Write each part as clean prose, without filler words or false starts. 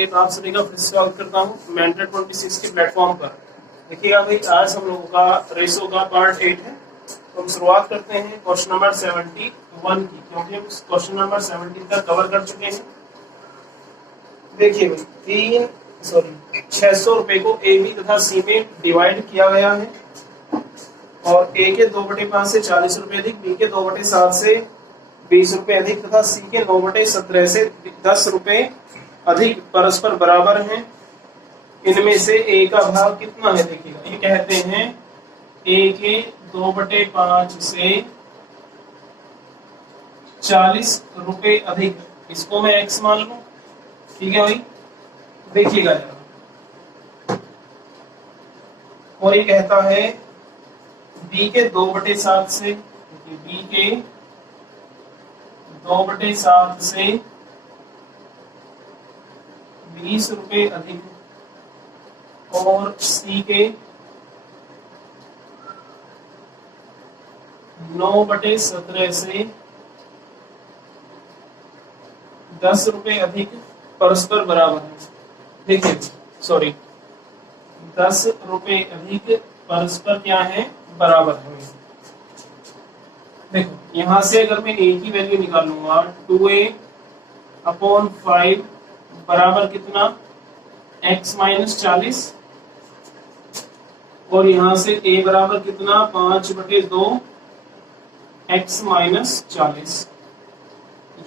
एक आप सभी का फिर से स्वागत करता हूँ मेंटर 26 के प्लेटफॉर्म पर। देखिएगा भाई, आज हम लोगों का रेशो का पार्ट 8 है। तो हम शुरुआत करते हैं क्वेश्चन नंबर 71 की, क्योंकि हम क्वेश्चन नंबर 70 तक कवर कर चुके हैं। देखिए भाई, 600 रुपए को ए बी तथा सी में डिवाइड किया गया है और ए के 2/5 से 40 रुपए अधिक, बी के 2/7 से 20 रुपए अधिक तथा सी के 9/17 से 10 रुपए अधिक परस्पर बराबर हैं। इनमें से ए का भाग कितना है? देखिएगा, ये कहते हैं ए के 2/5 से 40 रुपए अधिक, इसको मैं एक्स मान लूं। ठीक है भाई, देखिएगा जरा। और ये कहता है बी के 2/7 से, बी के 2/7 से 20 रुपए अधिक और सी के 9/17 से 10 रुपए अधिक परस्पर बराबर है। देखिए 10 रुपए अधिक परस्पर क्या है? बराबर है। देखो, यहां से अगर मैं ए की वैल्यू निकालूंगा 2a/5 बराबर कितना? x - 40 और यहां से a बराबर कितना? 5/2 x - 40।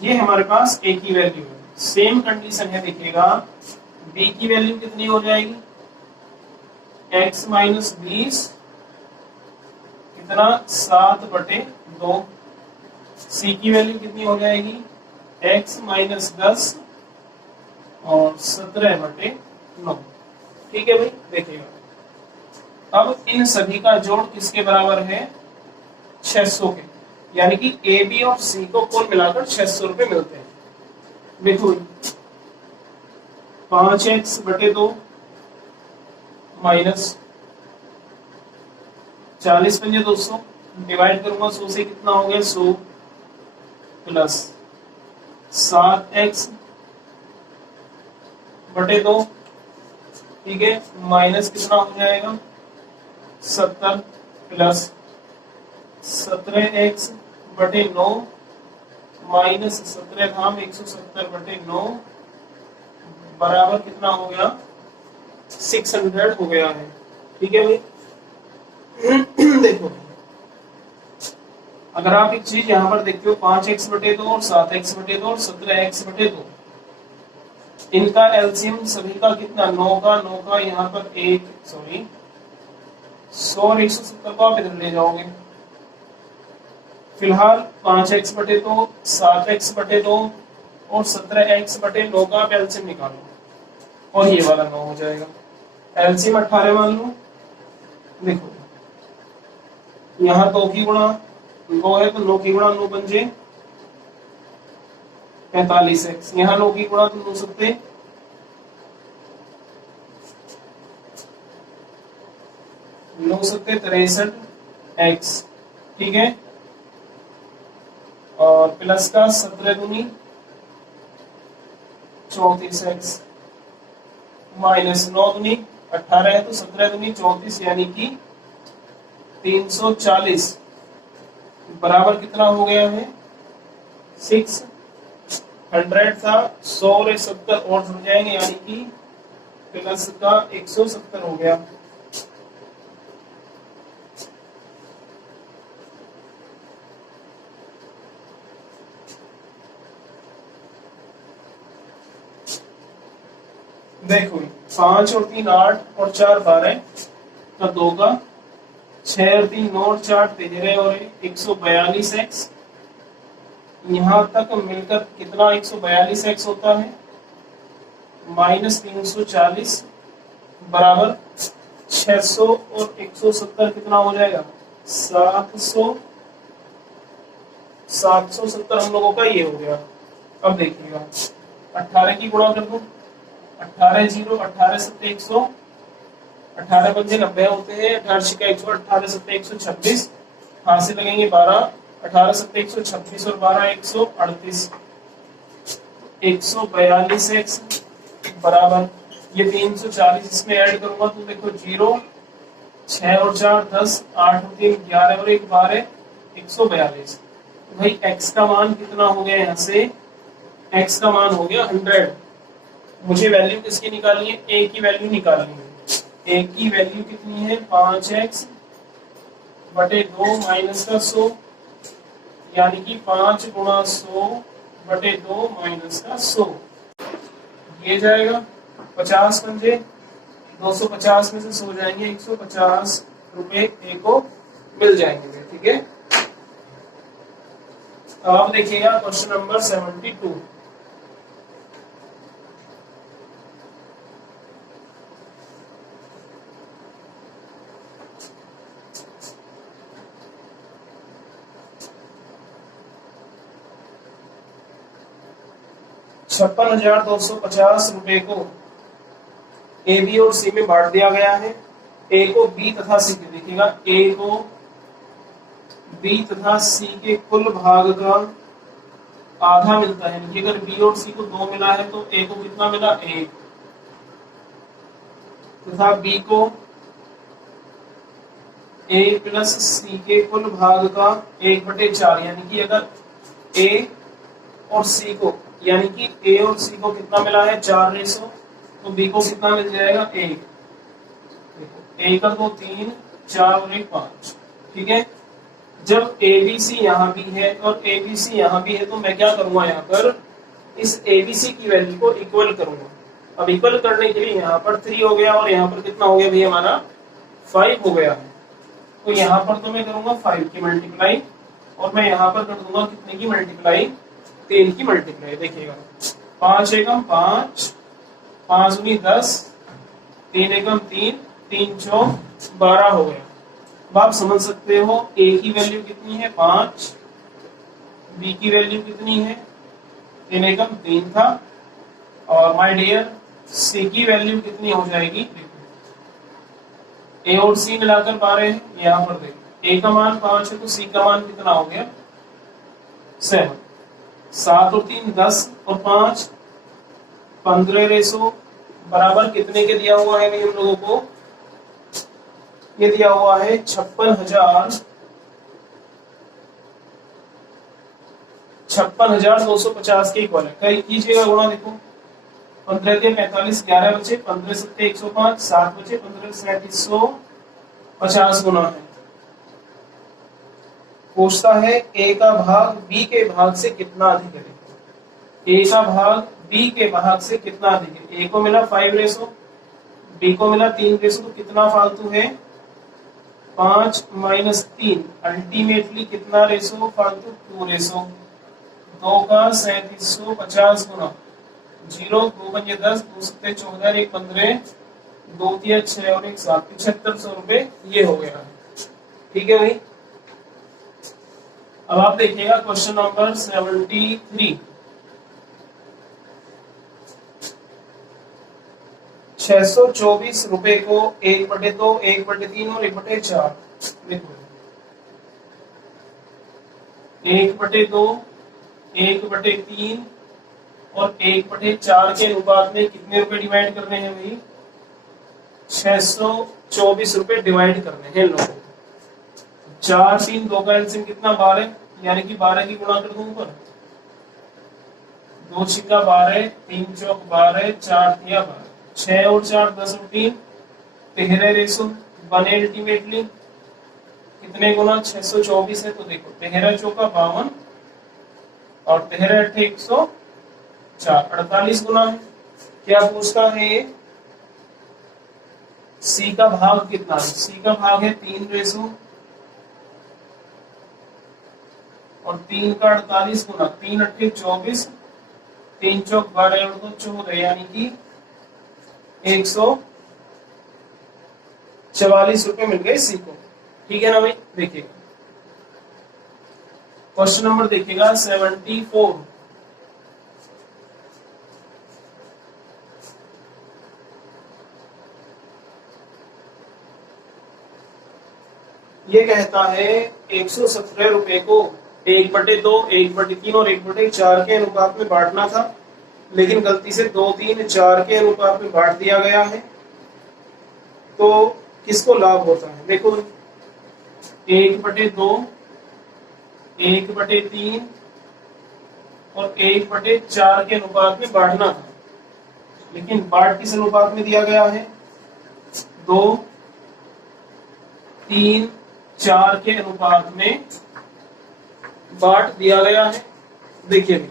ये हमारे पास a की वैल्यू है। सेम कंडीशन है, देखिएगा b की वैल्यू कितनी हो जाएगी? x - 20 कितना? 7/2। सी की वैल्यू कितनी हो जाएगी? x - 10 और 17/9। ठीक है भाई, देखिएगा अब इन सभी का जोड़ किसके बराबर है? 600 के, यानी कि ए बी और सी को कुल मिलाकर 600 रुपए मिलते हैं। देखो 5x/2 माइनस 40 × 200 डिवाइड करूंगा 100 से, कितना हो गया? 100 प्लस 7x/2, ठीक है, माइनस कितना हो जाएगा? 70 प्लस 17x/9 माइनस 17 धाम 170/9 बराबर कितना हो गया? 600 हो गया है। ठीक है भाई, देखो अगर आप एक चीज यहाँ पर देखते हो, 5x/2 और 7x/2 और 17x/2, इनका एलसीएम सभी का कितना? 9 का यहाँ पर 100 और 170 को आप इधर ले जाओगे। फिलहाल 5x/2, 7x/2 और 17x/9 का आप एलसीएम निकालो और ये वाला 9 हो जाएगा। एलसीएम 18 मान लो। देखो यहाँ 2 की गुणा 2 है तो 9 की गुणा 9 बन जाए 45x। यहाँ 9 की गुणा तो 9 सकते 63x। ठीक है, और प्लस का 17 दूनी 34x माइनस 9 दूनी 18 है तो 17 दूनी 34, यानी कि 340 बराबर कितना हो गया है? 600 था, 100 और 70 और जुड़ जाएंगे, यानी कि प्लस का 170 हो गया। देखो 5 और 3 8 और 4 12 का 2 का 6 और 3 9 और 4 13 और 142x। यहाँ तक मिलकर कितना 142x होता है? माइनस 340 बराबर 600 और 170 कितना हो जाएगा? 770 हम लोगों का ये हो गया। अब देखिएगा 18 की गुणा कर दो, 18 0 18 7 100, 18 पंजे 90 होते हैं, 18 छिका 100, 18 7 126, हाथ से लगेंगे 12, 18 7 126 और 12 138, 142x बराबर ये 340 इसमें ऐड करूंगा तो देखो 0, 6 और 4 10, 8 और 3 11 और 1 12, 142। तो भाई x का मान कितना हो गया यहाँ से, x का मान हो गया 100। मुझे वैल्यू किसकी निकालनी है, a की वैल्यू निकालनी है। a की वैल्यू कितनी है 5x बटे 2 माइनस का 100, यानी कि 5 गुणा 100 बटे 2 माइनस का 100, ये जाएगा 50 पंजे 250 में से 100 जाएंगे, 150 रुपए ए को मिल जाएंगे। ठीक है, अब आप देखिएगा क्वेश्चन नंबर 72। ₹56,250 को ए बी और सी में बांट दिया गया है। ए को बी तथा सी के, देखिएगा ए को बी तथा सी के कुल भाग का आधा मिलता है, यानी कि अगर बी और सी को 2 मिला है तो ए को कितना मिला 1, तथा बी को ए प्लस सी के कुल भाग का 1/4, यानी कि अगर ए और सी को, यानी कि ए और सी को कितना मिला है 4 तो बी को कितना मिल जाएगा 1। देखो 1 और 2 3, 4 और 1 5। ठीक है, जब ए बी सी यहाँ भी है और ए बी सी यहाँ भी है तो मैं क्या करूंगा, यहाँ पर इस ए बी सी की वैल्यू को इक्वल करूंगा। अब इक्वल करने के लिए यहाँ पर 3 हो गया और यहाँ पर कितना हो गया भाई हमारा 5 हो गया है। तो यहाँ पर तो मैं करूंगा 5 की मल्टीप्लाई और मैं यहाँ पर कर दूंगा कितने की मल्टीप्लाई, 3 की मल्टीप्लाई। देखिएगा 5 एकम 5, 5 दूनी 10, 3 एकम 3, 3 चौक 12 हो गया। अब आप समझ सकते हो ए की वैल्यू कितनी है 5, बी की वैल्यू कितनी है 3 एकम 3 था, और माय डियर सी की वैल्यू कितनी हो जाएगी, ए और सी मिलाकर 12 है। यहाँ पर देखो ए का मान 5 है तो सी का मान कितना हो गया 7, 7 और 3 10 और 5 15 बराबर कितने के दिया हुआ है भाई हम लोगों को, ये दिया हुआ है 56,250 के इक्वल है। कई कीजिएगा गुणा, देखो 15 के 45, 11 बचे 15 सत्ते 105, 7 बचे 15 3750 गुना है। पूछता है ए का भाग बी के भाग से कितना अधिक है। ए का भाग बी के भाग से कितना अधिक है। ए को मिला 5 बी को मिला 3 तो कितना फालतू है 5 माइनस 3, अल्टीमेटली कितना रेशो फालतू 2 2 का 3750 गुना 0 2 पंजे 10, 2 सत्ते 14, 1 15, 2 तिया 6 और 1 7, 7500 रुपए ये हो गया। ठीक है भाई, अब आप देखिएगा क्वेश्चन नंबर 73। 624 रुपए को 1/2, 1/3 और 1/4, देखो 1/2, 1/3 और 1/4 के अनुपात में कितने रुपए डिवाइड करने हैं भाई 624 रुपए डिवाइड करने हैं लोगों को। 4 3 2 का एलसीएम कितना 12, यानी कि 12 की गुणा कर दूं ऊपर, 2 छिक्का 12, 3 चौक 12, 4 तिया 12, 6 और 4 10 और 3 13 रेशो बने अल्टीमेटली कितने गुना 624 है। तो देखो 13 चौका 52 और 13 अट्ठे 104, 48 गुना है। क्या पूछता है ये, सी का भाग कितना है। सी का भाग है 3 रेशो और 3 का 48 गुना 3 अट्ठे 24, 3 चौक 12 और 2 14, यानी कि 144 रुपए मिल गए सी को। ठीक है ना भाई, देखिएगा क्वेश्चन नंबर देखिएगा 74। ये कहता है 117 रुपए को 1/2, 1/3 और 1/4 के अनुपात में बांटना था। लेकिन गलती से 2, 3, 4 के अनुपात में बांट दिया गया है, तो किसको लाभ होता है? देखो 1/2, 1/3 और 1/4 के अनुपात में बांटना था, लेकिन बांट किस अनुपात में दिया गया है? 2, 3, 4 के अनुपात में बांट दिया गया है। देखिए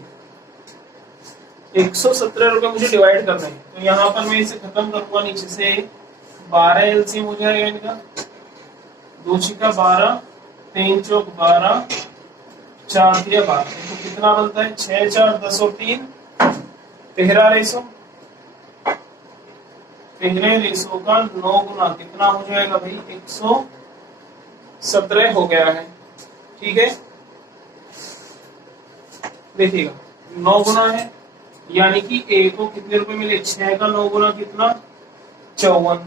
117 रुपए मुझे डिवाइड करना है, तो यहाँ पर मैं इसे खत्म करूंगा नीचे से। 12 एलसीएम हो जाएगा इनका, 2 छिका 12, 3 चौक 12, 4 दिया 12, तो कितना बनता है? 6, 4, 10 और 3 13 रेशो। 13 रेशो का 9 गुना कितना हो जाएगा भाई? 117 हो गया है। ठीक है, देखिएगा 9 गुना है, यानी कि ए को कितने रुपए मिले? 6 का 9 गुना कितना? 54।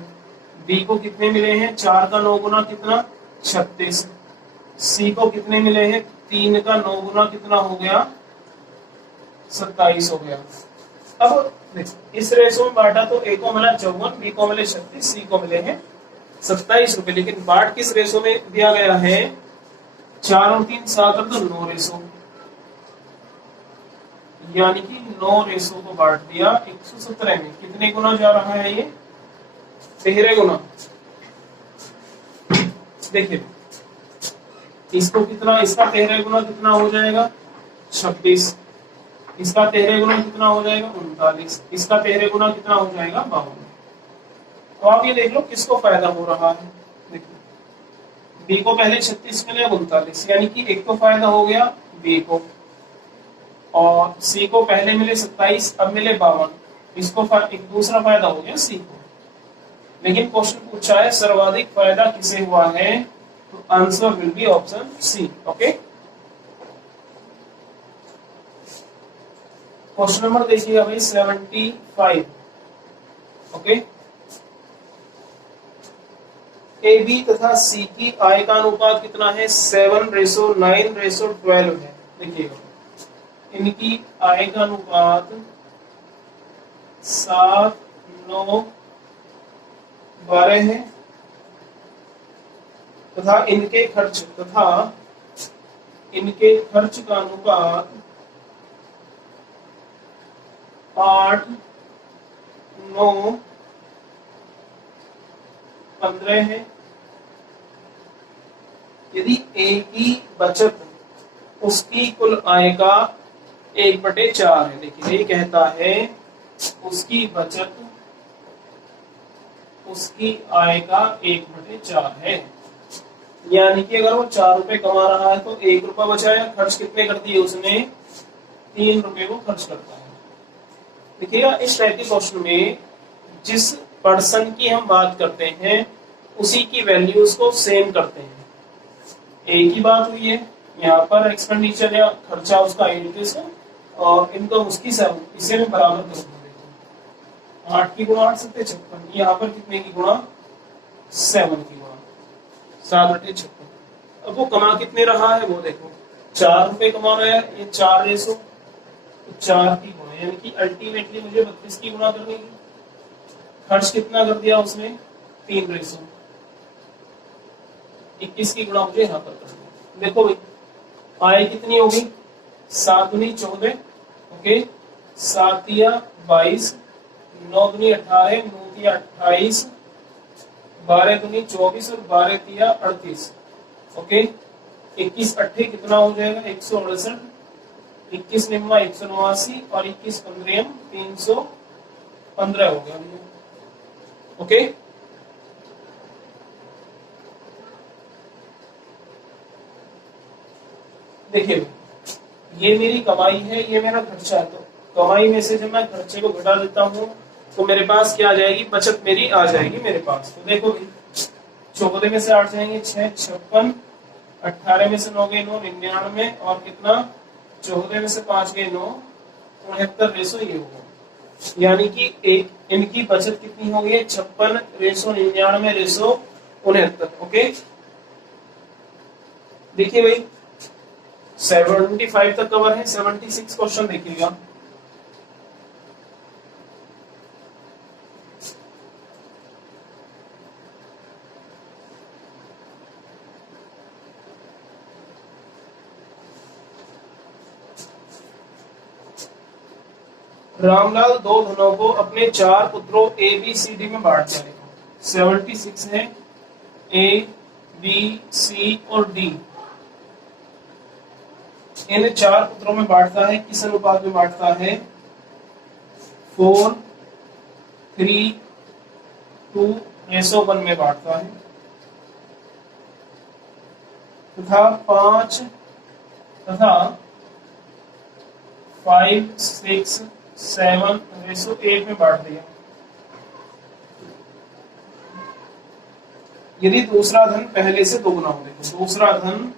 बी को कितने मिले हैं? 4 का 9 गुना कितना? 36। सी को कितने मिले हैं? 3 का 9 गुना कितना हो गया? 27 हो गया। अब देखो इस रेशो में बांटा तो ए को मिला 54, बी को मिले 36, सी को मिले हैं 27 रुपए, लेकिन बांट किस रेशो में दिया गया है? 4 और 3 7 तो 9 रेशो, यानी कि 9 रेशो को बांट दिया 117 में। कितने गुना जा रहा है ये? 13 गुना। देखिए इसको कितना, इसका 13 गुना कितना हो जाएगा? 26। इसका 13 गुना कितना हो जाएगा? 39। इसका 13 गुना कितना हो जाएगा? 52। तो आप ये देख लो किसको फायदा हो रहा है। देखिए बी को पहले 36 मिले, 39, यानी कि एक तो फायदा हो गया बी को, और सी को पहले मिले 27, अब मिले 52, इसको एक दूसरा फायदा हो गया सी को। लेकिन क्वेश्चन पूछा है सर्वाधिक फायदा किसे हुआ है, तो answer will be option C. Okay, question number देखिएगा भाई 75। ओके, ए बी तथा सी की आय का अनुपात कितना है? 7:9:12 है। देखिएगा इनकी आय का अनुपात 7, 9, 12 है, तथा इनके खर्च का अनुपात 8, 9, 15 है। यदि ए की बचत उसकी कुल आय का 1/4 है। देखिए ये कहता है उसकी बचत उसकी आय का 1/4 है, यानी कि अगर वो 4 रुपए कमा रहा है तो 1 रुपया बचाया, खर्च कितने कर दिए उसने? 3 रुपए वो खर्च करता है। देखिएगा इस टाइप के क्वेश्चन में जिस पर्सन की हम बात करते हैं उसी की वैल्यूज को सेम करते हैं। एक ही बात हुई है, यहाँ पर एक्सपेंडिचर या खर्चा उसका 8 और इनकम उसकी 7, इसे मैं बराबर करूंगा। 8 की गुणा 8 7 56, यहाँ पर कितने की गुणा? 7 की गुणा 7/56। अब वो कमा कितने रहा है वो देखो, 4 रुपए कमा रहा है, ये 4 रेशो, तो 4 की गुणा, यानी कि अल्टीमेटली मुझे 32 की गुणा करनी है। खर्च कितना कर दिया उसने? 3 रेशो, 21 की गुणा मुझे यहाँ पर करनी है। देखो भाई आय कितनी होगी? 7 दूनी 14, ओके, 7 या 22, 9 दूनी 18, 9 या 28, 12 दूनी 24 और 12 तिया 38, ओके। 21 अट्ठे कितना हो जाएगा? 168, 21 निम्मा 189 और 21 पंद्रह 315 हो गया, ओके। देखिए ये मेरी कमाई है, ये मेरा खर्चा है, तो कमाई में से जब मैं खर्चे को घटा देता हूँ तो मेरे पास क्या आ जाएगी? बचत मेरी आ जाएगी मेरे पास। तो देखो 14 में से 8 जाएंगे 6, 56, 18 में से 9 गए 9, 99 और कितना? 14 में से 5 गए 9, 69 रेशो ये होगा। यानी कि एक इनकी बचत कितनी हो गई? 56 रेशो 99 रेशो 69, ओके। देखिए भाई 75 तक कवर है। 76 क्वेश्चन देखिएगा। रामलाल दो धनों को अपने चार पुत्रों ए बी सी डी में बांट दिया। 76 है, ए बी सी और डी, इन चार पुत्रों में बांटता है। किस अनुपात में बांटता है? 4:3:2 में बांटता है, तथा 5 तथा 5:6:7:8 में बांट दिया। यदि दूसरा धन पहले से दोगुना हो, देखो दूसरा धन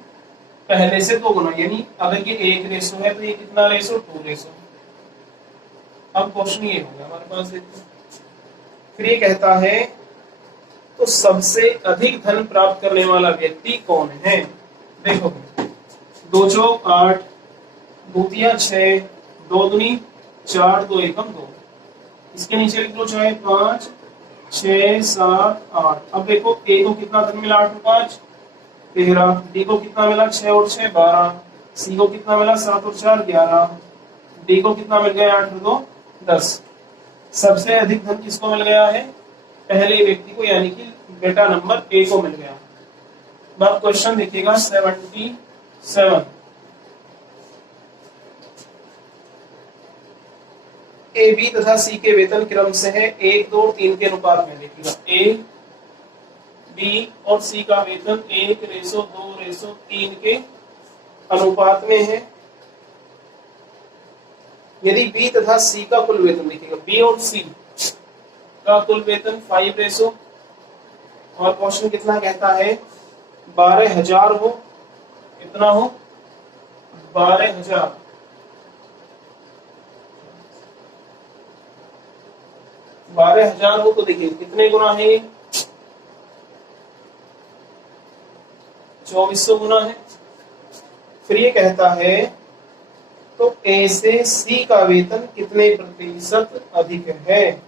पहले से दोगुना, यानी अगर ये 1 है तो ये कितना रेशो? 2। अब क्वेश्चन ये हो गया हमारे पास, देखो फिर ये कहता है तो सबसे अधिक धन प्राप्त करने वाला व्यक्ति कौन है? देखो 2 चौक 8, 2 तिया 6, 2 दूनी 4, 2 एकम 2। इसके नीचे लिख लो चाहे 5, 6, 7, 8। अब देखो ए को कितना धन मिला? 8 और 5 13, डी को कितना मिला? 6 और 6 12, सी को कितना मिला? 7 और 4 11, डी को कितना मिल गया? 8 और 2 10। सबसे अधिक धन किसको मिल गया है? पहले व्यक्ति को, यानी कि बेटा नंबर ए को मिल गया। अब क्वेश्चन देखिएगा 77। ए बी तथा सी के वेतन क्रम से है 1, 2 और 3 के अनुपात में। देखिएगा ए बी और सी का वेतन 1:2:3 के अनुपात में है। यदि बी तथा सी का कुल वेतन, देखिएगा बी और सी का कुल वेतन 5 और क्वेश्चन कितना कहता है? 12,000 हो, कितना हो? 12,000। 12,000 हो तो देखिए कितने गुना है? ये 2400 गुना है। फिर ये कहता है तो ए से सी का वेतन कितने प्रतिशत अधिक है?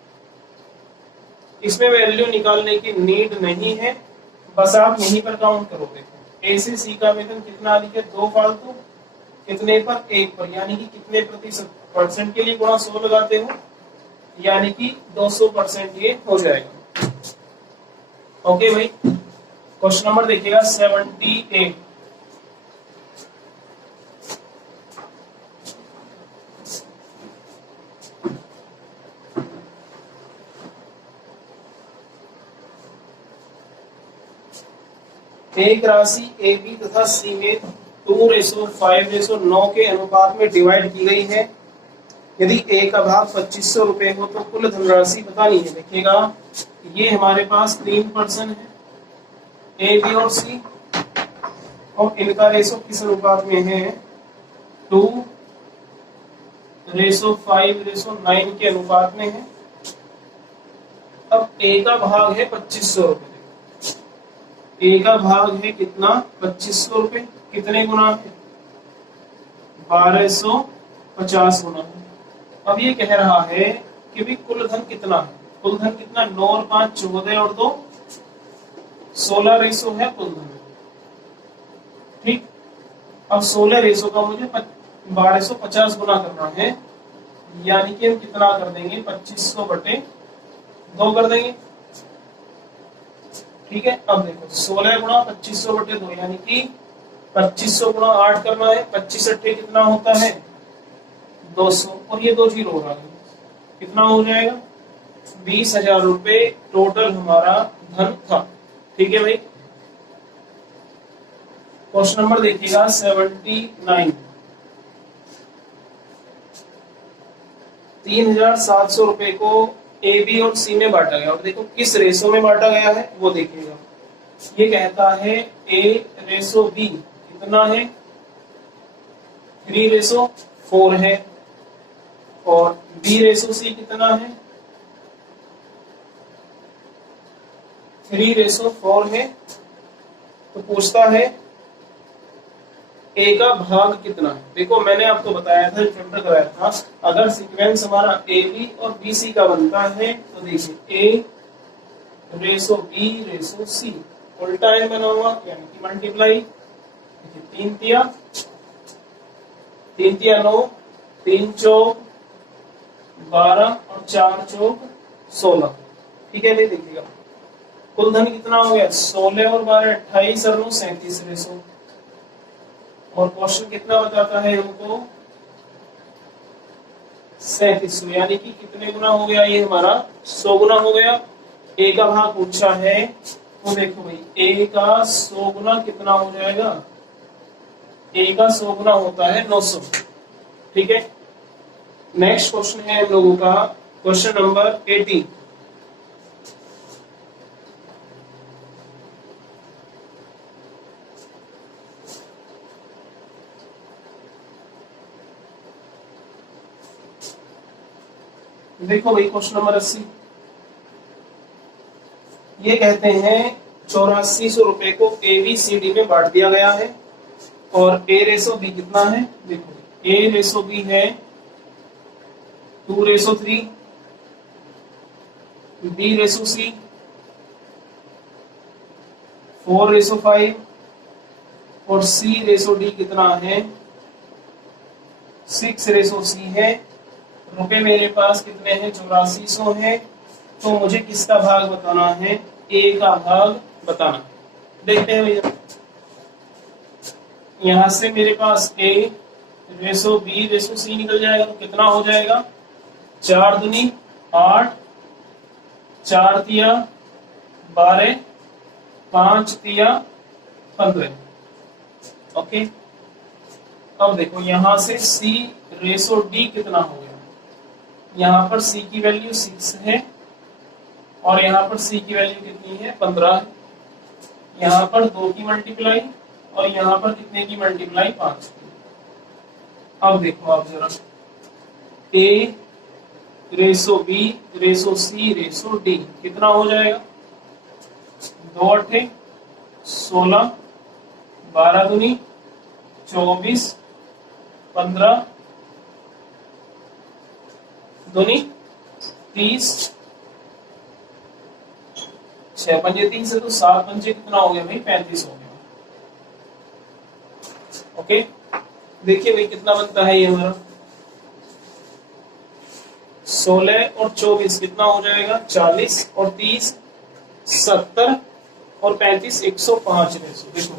इसमें वैल्यू निकालने की नीड नहीं है, बस आप यहीं पर काउंट करोगे। ए से सी का वेतन कितना अधिक है? 2 फालतू, कितने पर? 1 पर, यानी कि कितने प्रतिशत? परसेंट के लिए गुणा 100 लगाते हो, यानी कि 200% ये हो जाएगा। ओके भाई, क्वेश्चन नंबर देखिएगा 78। एक राशि ए बी तथा सी में 2:5:9 के अनुपात में डिवाइड की गई है। यदि ए का भाग 2500 रुपए हो तो कुल धनराशि बतानी है। देखिएगा ये हमारे पास 3 पर्सन है, ए बी और सी, और इनका रेशो किस अनुपात में है? 2:5:9 के अनुपात में है। अब ए का भाग है 2500 रुपए, ए का भाग है कितना? 2500 रुपए, कितने गुना है? 1250 गुना है। अब ये कह रहा है कि भी कुल धन कितना है? कुल धन कितना? 9 और 5 14 और 2 16 रेशो है कुल धन। ठीक, अब 16 रेशो का मुझे 1250 गुना करना है, यानी कि हम कितना कर देंगे? 2500/2 कर देंगे। ठीक है, अब देखो 16 गुणा 2500/2, यानी कि 2500 गुणा 8 करना है। 25 अट्ठे कितना होता है? 200, और ये 2 जीरो हो रहा है, कितना हो जाएगा? 20,000 रुपए टोटल हमारा धन था। ठीक है भाई, क्वेश्चन नंबर देखिएगा 79। 3,700 रुपए को ए बी और सी में बांटा गया, और देखो किस रेशो में बांटा गया है वो देखिएगा। ये कहता है A:B कितना है? 3:4 है, और B:C कितना है? 3:4 है। तो पूछता है ए का भाग कितना है? देखो मैंने आपको बताया था, चैप्टर कराया था, अगर सीक्वेंस हमारा ए बी और बी सी का बनता है तो देखिए A:B:C उल्टा एन बना हुआ, यानी कि मल्टीप्लाई। 3 तिया 9, 3 चौक 12 और 4 चौक 16। ठीक है, नहीं देखिएगा कुल धन कितना हो गया 16 और 12 28 और 9 37 रेशो। और क्वेश्चन कितना बताता है हमको 37, यानी कि कितने गुना हो गया ये हमारा 100 गुना हो गया। ए का भाग पूछा है तो देखो भाई ए का 100 गुना कितना हो जाएगा, ए का 100 गुना होता है 900। ठीक है, नेक्स्ट क्वेश्चन है हम लोगों का क्वेश्चन नंबर 18। देखो भाई क्वेश्चन नंबर 80, ये कहते हैं 8400 रुपए को ABCD में बांट दिया गया है और A रेशो B कितना है। देखो A रेशो B है 2:3, B रेशो C 4:5 और C रेशो D कितना है 6:C है। रुपए मेरे पास कितने हैं 8400 है, तो मुझे किसका भाग बताना है, ए का भाग बताना। देखते हैं भैया, यहां से मेरे पास ए रेशो बी रेशो सी निकल जाएगा तो कितना हो जाएगा 4 दूनी 8, 4 तिया 12, 5 तिया 15। ओके, अब देखो यहां से सी रेशो डी कितना हो गया, यहाँ पर C की वैल्यू 6 है और यहाँ पर C की वैल्यू कितनी है 15 है। यहाँ पर 2 की मल्टीप्लाई और यहाँ पर कितने की मल्टीप्लाई 5 की। अब देखो आप जरा A ratio B ratio C ratio D कितना हो जाएगा 2 8 16, 12 दूनी 24, 15 दूनी 30, 6 पंजे 30 है तो 7 पंजे कितना हो गया भाई 35 हो गया। ओके, देखिए भाई कितना बनता है ये हमारा 16 और 24 कितना हो जाएगा 40 और 30 70 और 35 105 रेशो। देखो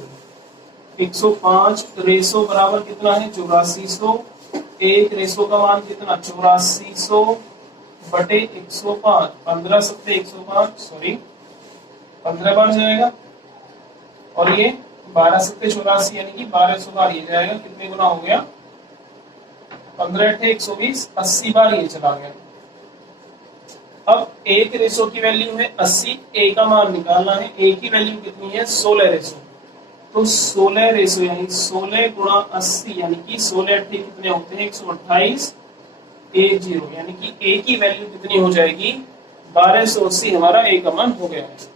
105 रेशो बराबर कितना है 8400। एक रेशो का मान कितना 8400 बटे 105, 15 सत्ते 105, सॉरी 15 बार जाएगा और ये 12 सत्ते 84 यानी कि 1200 बार ये जाएगा। कितने गुना हो गया 15 अट्ठे 120, 80 बार ये चला गया। अब एक रेशो की वैल्यू है 80, ए का मान निकालना है, ए की वैल्यू कितनी है 16 रेशो, तो 16 रेशो यानी 16 गुणा 80 यानी कि 16 अट्ठे कितने होते हैं 128, 10 यानी कि ए की वैल्यू कितनी हो जाएगी 1280 हमारा ए का मान हो गया है।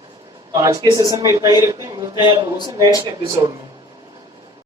आज के सेशन में इतना ही रखते हैं, मिलते हैं आप लोगों से नेक्स्ट एपिसोड में।